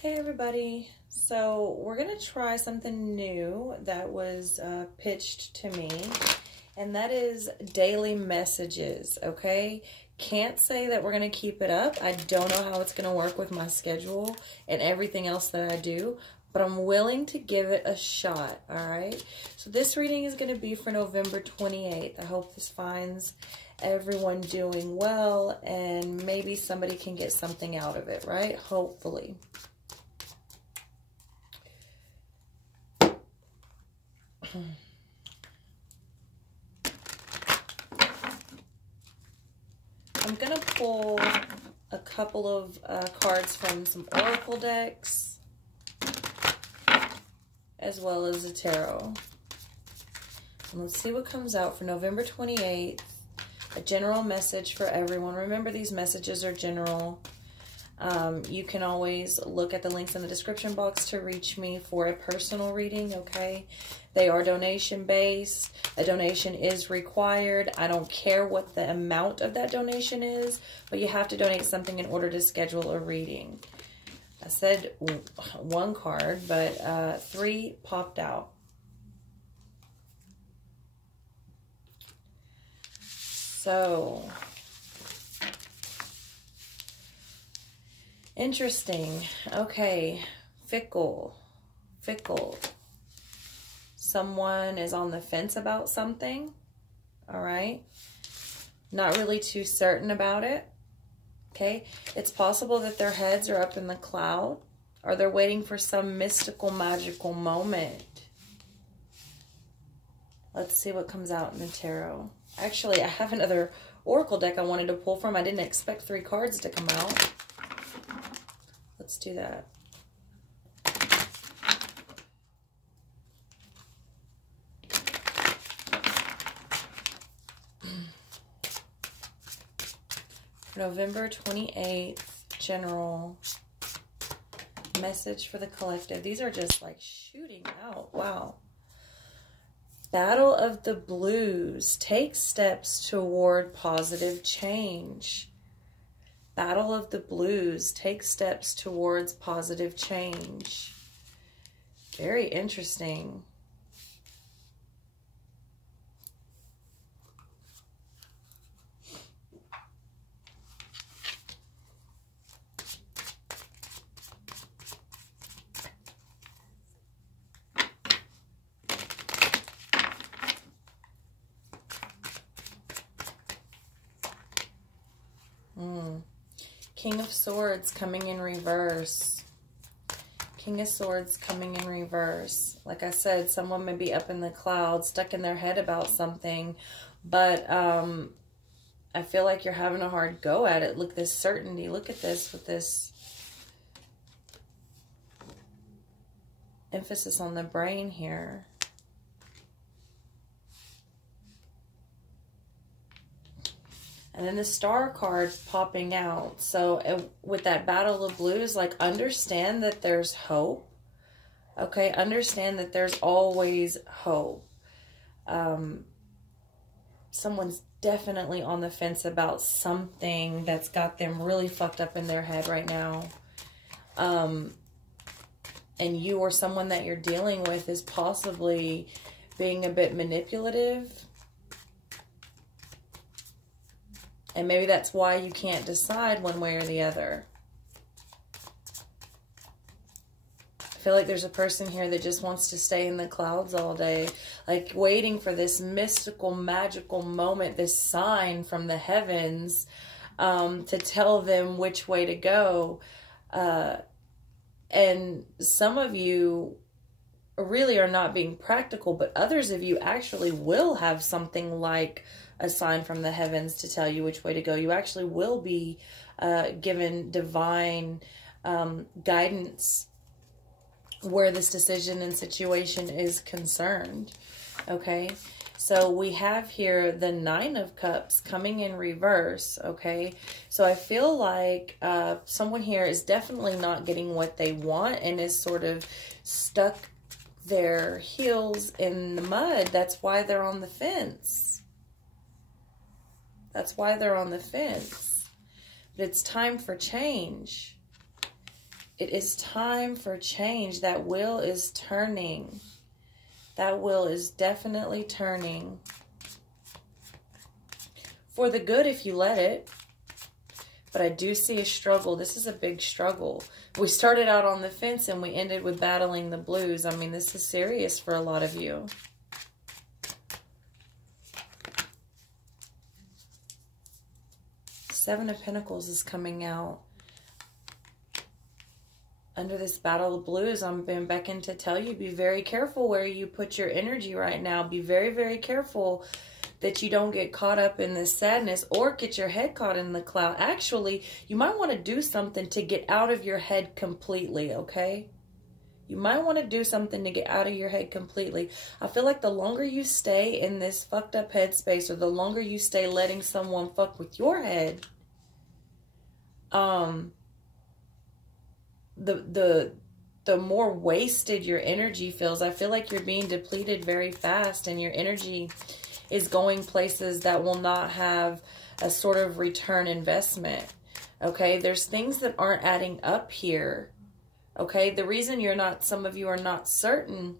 Hey everybody, so we're going to try something new that was pitched to me, and that is daily messages, okay? Can't say that we're going to keep it up. I don't know how it's going to work with my schedule and everything else that I do, but I'm willing to give it a shot, all right? So this reading is going to be for November 28th. I hope this finds everyone doing well, and maybe somebody can get something out of it, right? Hopefully. I'm going to pull a couple of cards from some oracle decks, as well as a tarot. And let's see what comes out for November 28th. A general message for everyone. Remember, these messages are general. You can always look at the links in the description box to reach me for a personal reading, okay? They are donation-based. A donation is required. I don't care what the amount of that donation is, but you have to donate something in order to schedule a reading. I said one card, but 3 popped out. So, interesting. Okay, fickle. Someone is on the fence about something, all right? Not really too certain about it, okay? It's possible that their heads are up in the cloud, or they're waiting for some mystical, magical moment. Let's see what comes out in the tarot. Actually, I have another oracle deck I wanted to pull from. I didn't expect 3 cards to come out. Let's do that. November 28th, general message for the collective. These are just like shooting out. Wow. Battle of the Blues. Take steps toward positive change. Battle of the Blues. Take steps towards positive change. Very interesting. King of Swords coming in reverse. King of Swords coming in reverse. Like I said, someone may be up in the clouds, stuck in their head about something, but I feel like you're having a hard go at it. Look, this certainty. Look at this with this emphasis on the brain here. And then the Star card popping out. So with that Battle of Blues, like, understand that there's hope. Okay, understand that there's always hope. Someone's definitely on the fence about something that's got them really fucked up in their head right now. And you or someone that you're dealing with is possibly being a bit manipulative. And maybe that's why you can't decide one way or the other. I feel like there's a person here that just wants to stay in the clouds all day, like waiting for this mystical, magical moment, this sign from the heavens to tell them which way to go. And some of you really are not being practical, but others of you actually will have something like a sign from the heavens to tell you which way to go. You actually will be given divine guidance where this decision and situation is concerned. Okay, so we have here the 9 of Cups coming in reverse. Okay, so I feel like someone here is definitely not getting what they want and is sort of stuck their heels in the mud. That's why they're on the fence. That's why they're on the fence. But it's time for change. It is time for change. That wheel is turning. That wheel is definitely turning. For the good if you let it. But I do see a struggle. This is a big struggle. We started out on the fence and we ended with battling the blues. I mean, this is serious for a lot of you. Seven of Pentacles is coming out. Under this battle of blues, I'm being beckoned to tell you, be very careful where you put your energy right now. Be very, very careful that you don't get caught up in this sadness or get your head caught in the cloud. Actually, you might want to do something to get out of your head completely, okay? You might want to do something to get out of your head completely. I feel like the longer you stay in this fucked up headspace, or the longer you stay letting someone fuck with your head, the more wasted your energy feels. I feel like you're being depleted very fast, and your energy is going places that will not have a sort of return investment. Okay, there's things that aren't adding up here. Okay, the reason some of you are not certain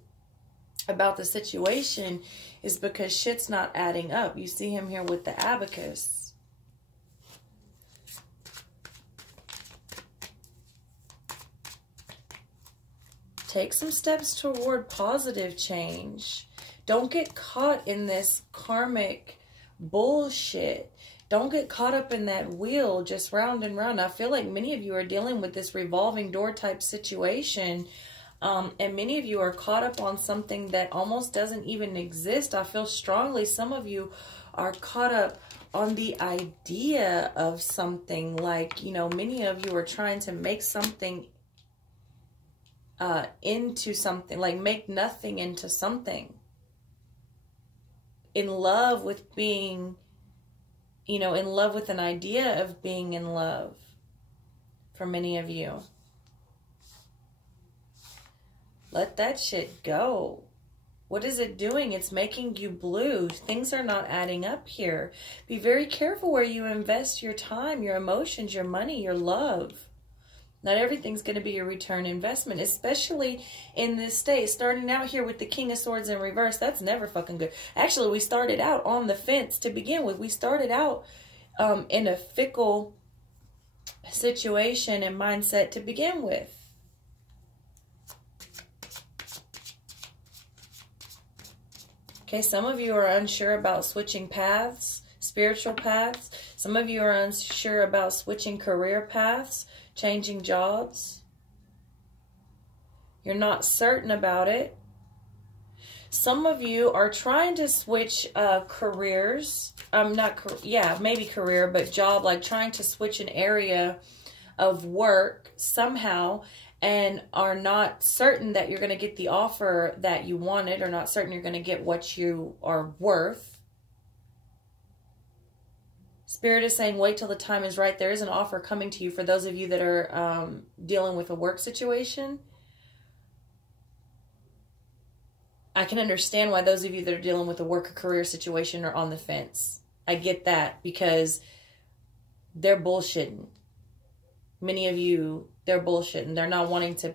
about the situation is because shit's not adding up. You see him here with the abacus. Take some steps toward positive change. Don't get caught in this karmic bullshit. Don't get caught up in that wheel just round and round. I feel like many of you are dealing with this revolving door type situation. And many of you are caught up on something that almost doesn't even exist. I feel strongly some of you are caught up on the idea of something. Like, you know, many of you are trying to make something into something. Like, make nothing into something. In love with being, you know, in love with an idea of being in love for many of you. Let that shit go. What is it doing? It's making you blue. Things are not adding up here. Be very careful where you invest your time, your emotions, your money, your love. Not everything's going to be a return investment, especially in this state. Starting out here with the King of Swords in reverse, that's never fucking good. Actually, we started out on the fence to begin with. We started out in a fickle situation and mindset to begin with. Okay, some of you are unsure about switching paths, spiritual paths. Some of you are unsure about switching career paths, changing jobs. You're not certain about it. Some of you are trying to switch careers. Maybe career, but job, like trying to switch an area of work somehow, and are not certain that you're going to get the offer that you wanted, or not certain you're going to get what you are worth. Spirit is saying, wait till the time is right. There is an offer coming to you for those of you that are dealing with a work situation. I can understand why those of you that are dealing with a work or career situation are on the fence. I get that, because they're bullshitting. Many of you, they're bullshitting. They're not wanting to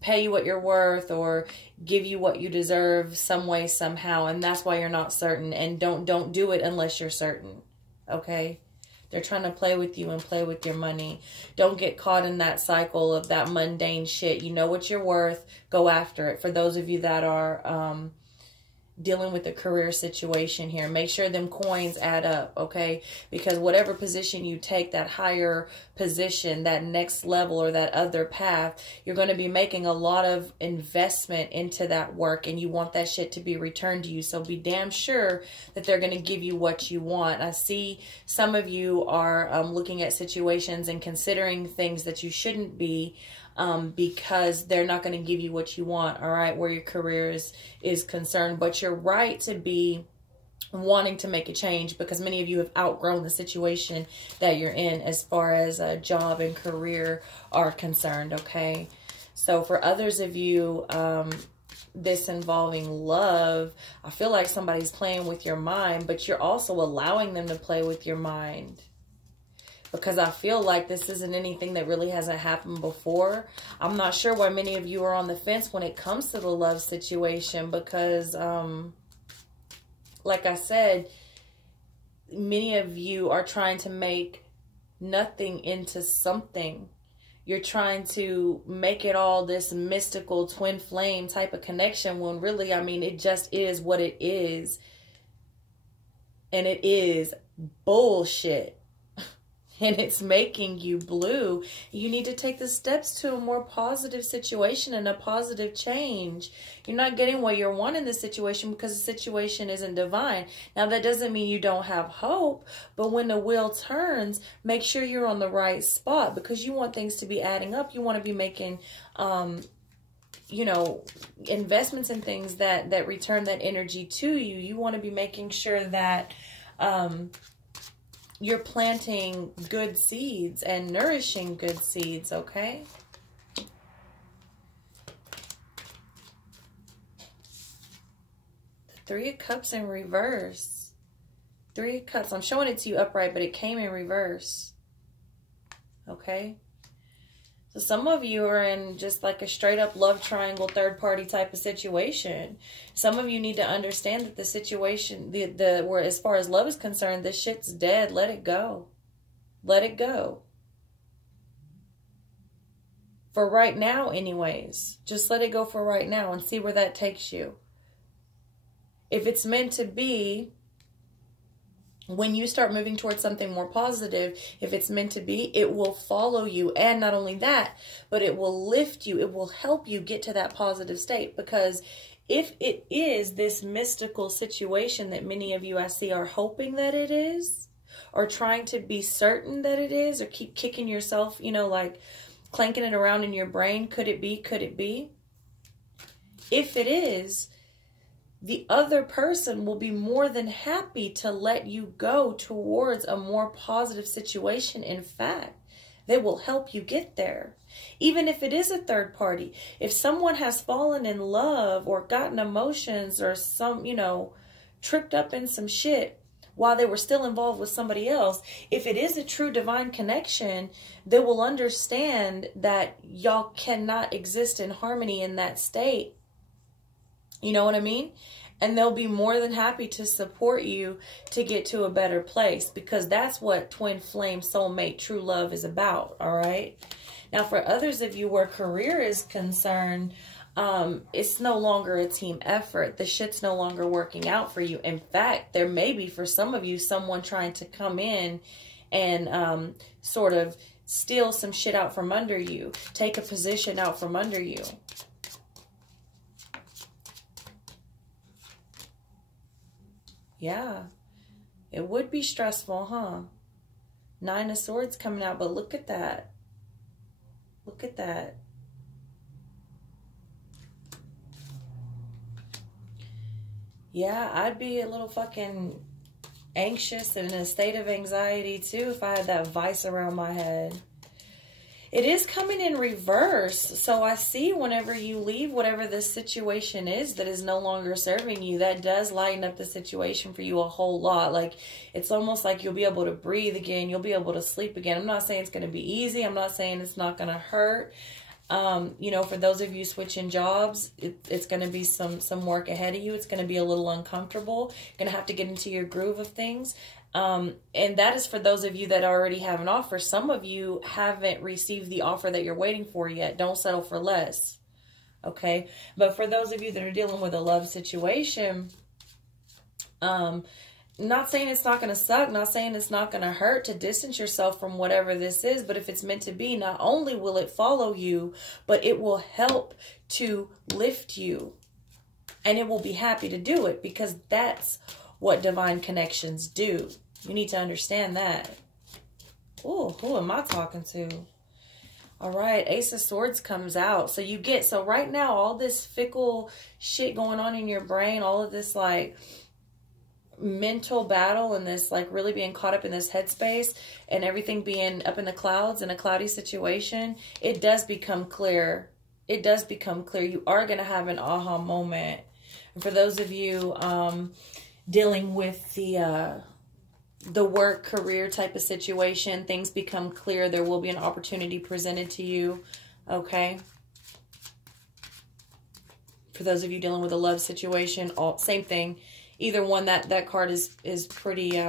pay you what you're worth or give you what you deserve some way, somehow. And that's why you're not certain. And don't do it unless you're certain. Okay? They're trying to play with you and play with your money. Don't get caught in that cycle of that mundane shit. You know what you're worth. Go after it. For those of you that are dealing with a career situation here, make sure them coins add up, okay? Because whatever position you take, that higher position, that next level or that other path, you're going to be making a lot of investment into that work, and you want that shit to be returned to you. So be damn sure that they're going to give you what you want. I see some of you are looking at situations and considering things that you shouldn't be, because they're not going to give you what you want, all right, where your career is concerned. But you're right to be wanting to make a change, because many of you have outgrown the situation that you're in as far as a job and career are concerned, okay? So for others of you, this involving love, I feel like somebody's playing with your mind, but you're also allowing them to play with your mind. because I feel like this isn't anything that really hasn't happened before. I'm not sure why many of you are on the fence when it comes to the love situation, because like I said, many of you are trying to make nothing into something. You're trying to make it all this mystical twin flame type of connection, when really, I mean, it just is what it is. And it is bullshit. And it's making you blue. You need to take the steps to a more positive situation and a positive change. You're not getting what you want in this situation because the situation isn't divine. Now, that doesn't mean you don't have hope, but when the wheel turns, make sure you're on the right spot, because you want things to be adding up. You want to be making, you know, investments in things that return that energy to you. You want to be making sure that, you're planting good seeds and nourishing good seeds, okay? The Three of Cups in reverse. Three of Cups. I'm showing it to you upright, but it came in reverse. Okay? So some of you are in just like a straight up love triangle, third party type of situation. Some of you need to understand that the situation, where as far as love is concerned, this shit's dead. Let it go. Let it go. For right now, anyways. Just let it go for right now and see where that takes you. If it's meant to be, when you start moving towards something more positive, if it's meant to be, it will follow you. And not only that, but it will lift you. It will help you get to that positive state. Because if it is this mystical situation that many of you I see are hoping that it is, or trying to be certain that it is, or keep kicking yourself, you know, like clanking it around in your brain, could it be? Could it be? If it is, the other person will be more than happy to let you go towards a more positive situation. In fact, they will help you get there. Even if it is a third party, if someone has fallen in love or gotten emotions or some, you know, tripped up in some shit while they were still involved with somebody else, if it is a true divine connection, they will understand that y'all cannot exist in harmony in that state. You know what I mean? And they'll be more than happy to support you to get to a better place, because that's what twin flame, soulmate, true love is about. All right. Now, for others of you where career is concerned, it's no longer a team effort. The shit's no longer working out for you. In fact, there may be, for some of you, someone trying to come in and sort of steal some shit out from under you, take a position out from under you. Yeah, it would be stressful, huh? Nine of Swords coming out, but look at that. Look at that. Yeah, I'd be a little fucking anxious and in a state of anxiety too if I had that vice around my head. It is coming in reverse. So I see whenever you leave whatever this situation is that is no longer serving you, that does lighten up the situation for you a whole lot. Like, it's almost like you'll be able to breathe again. You'll be able to sleep again. I'm not saying it's going to be easy. I'm not saying it's not going to hurt. You know, for those of you switching jobs, it's going to be some work ahead of you. It's going to be a little uncomfortable. You're going to have to get into your groove of things. And that is for those of you that already have an offer. Some of you haven't received the offer that you're waiting for yet. Don't settle for less. Okay. But for those of you that are dealing with a love situation, not saying it's not going to suck, not saying it's not going to hurt to distance yourself from whatever this is, but if it's meant to be, not only will it follow you, but it will help to lift you, and it will be happy to do it, because that's what divine connections do. You need to understand that. Oh, who am I talking to? All right, Ace of Swords comes out. So you get, so right now, all this fickle shit going on in your brain, all of this like mental battle and this like really being caught up in this headspace and everything being up in the clouds in a cloudy situation, it does become clear. It does become clear. You are going to have an aha moment. And for those of you dealing with the the work career type of situation. Things become clear. There will be an opportunity presented to you. Okay. For those of you dealing with a love situation, same thing. Either one, that card is pretty,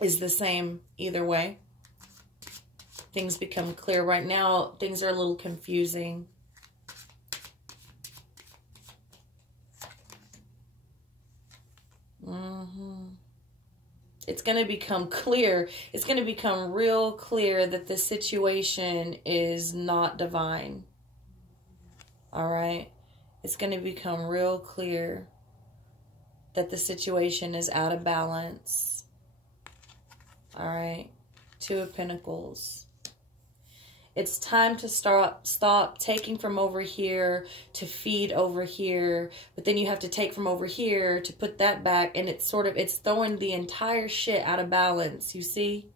is the same either way. Things become clear. Right now, things are a little confusing. It's going to become clear. It's going to become real clear that the situation is not divine. All right? It's going to become real clear that the situation is out of balance. All right? Two of Pentacles. It's time to stop taking from over here to feed over here. But then you have to take from over here to put that back. And it's throwing the entire shit out of balance. You see?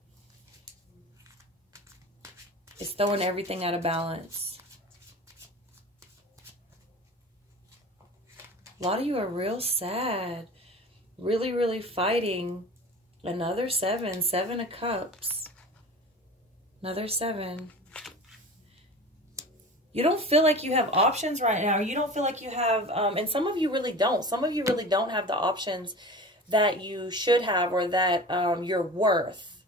It's throwing everything out of balance. A lot of you are real sad. Really, really fighting. Another 7. 7 of Cups. Another 7. You don't feel like you have options right now. You don't feel like you have, and some of you really don't. Some of you really don't have the options that you should have or that you're worth.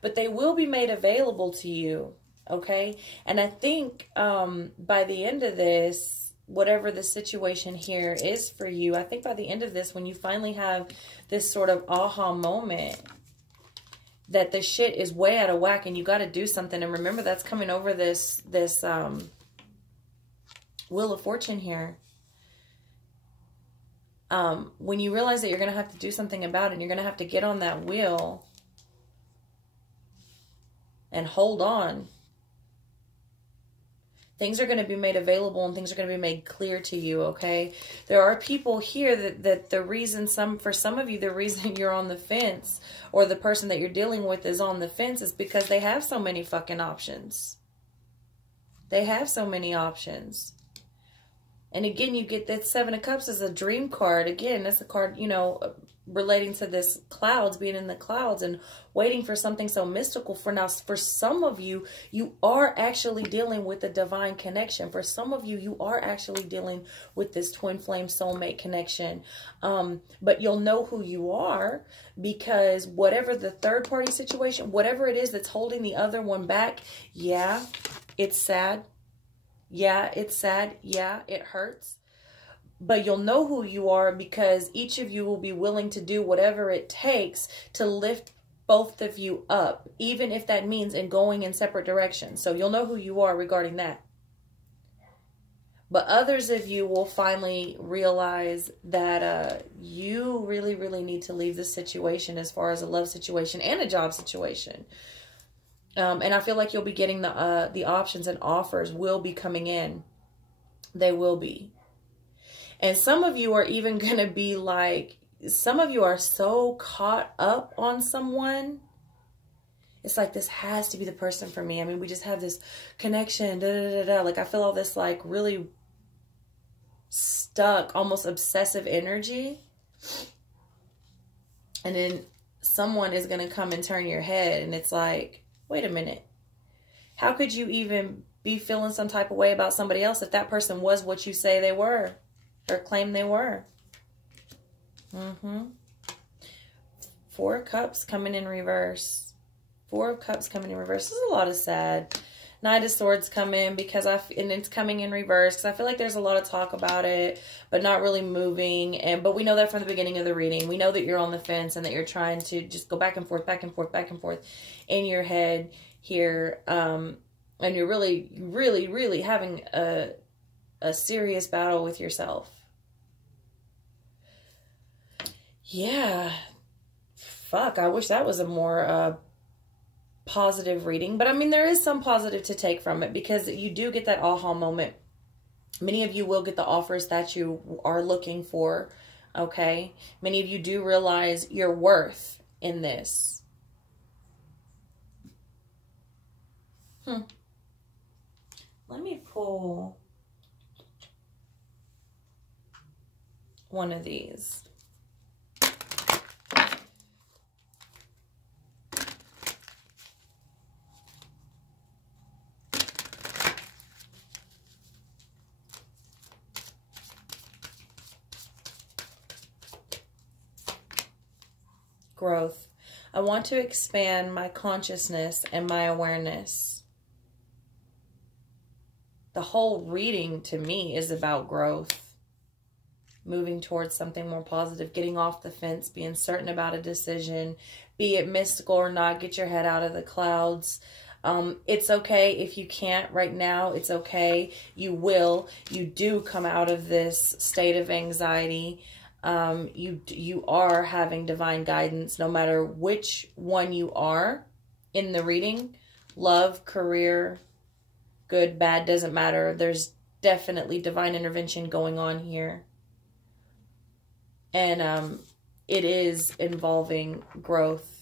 But they will be made available to you, okay? And I think by the end of this, whatever the situation here is for you, I think by the end of this, when you finally have this sort of aha moment, that the shit is way out of whack and you got to do something. And remember, that's coming over this Wheel of Fortune here. When you realize that you're going to have to do something about it, and you're going to have to get on that wheel and hold on. Things are going to be made available and things are going to be made clear to you, okay? There are people here that the reason, for some of you, the reason you're on the fence or the person that you're dealing with is on the fence is because they have so many fucking options. They have so many options. And again, you get that 7 of Cups as a dream card. Again, that's a card, you know, relating to this clouds, being in the clouds and waiting for something so mystical. For now, for some of you, you are actually dealing with a divine connection. For some of you, you are actually dealing with this twin flame soulmate connection. But you'll know who you are because whatever the third party situation, whatever it is that's holding the other one back, yeah, it's sad. Yeah, it's sad. Yeah, it hurts. But you'll know who you are because each of you will be willing to do whatever it takes to lift both of you up, even if that means in going in separate directions. So you'll know who you are regarding that. But others of you will finally realize that you really, really need to leave this situation as far as a love situation and a job situation. And I feel like you'll be getting the options and offers will be coming in. They will be. And some of you are even going to be like, some of you are so caught up on someone. It's like, this has to be the person for me. I mean, we just have this connection. Da, da, da, da. Like, I feel all this like really stuck, almost obsessive energy. And then someone is going to come and turn your head. And it's like, wait a minute. How could you even be feeling some type of way about somebody else if that person was what you say they were or claim they were? 4 of Cups coming in reverse. 4 of Cups coming in reverse. This is a lot of sad. Knight of Swords come in because and it's coming in reverse because I feel like there's a lot of talk about it, but not really moving. But we know that from the beginning of the reading. We know that you're on the fence and that you're trying to just go back and forth, back and forth, back and forth in your head here. And you're really, really, really having a serious battle with yourself. Yeah. Fuck, I wish that was a more positive reading. But I mean, there is some positive to take from it because you do get that aha moment. Many of you will get the offers that you are looking for. Okay. Many of you do realize your worth in this. Let me pull one of these. growth. I want to expand my consciousness and my awareness. The whole reading to me is about growth. Moving towards something more positive, getting off the fence, being certain about a decision, be it mystical or not, get your head out of the clouds. It's okay if you can't right now. It's okay. You will. You do come out of this state of anxiety. You are having divine guidance no matter which one you are in the reading. Love, career, good, bad, doesn't matter. There's definitely divine intervention going on here. And it is involving growth.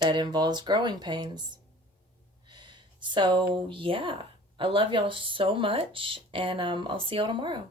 That involves growing pains. So, yeah. I love y'all so much. And I'll see y'all tomorrow.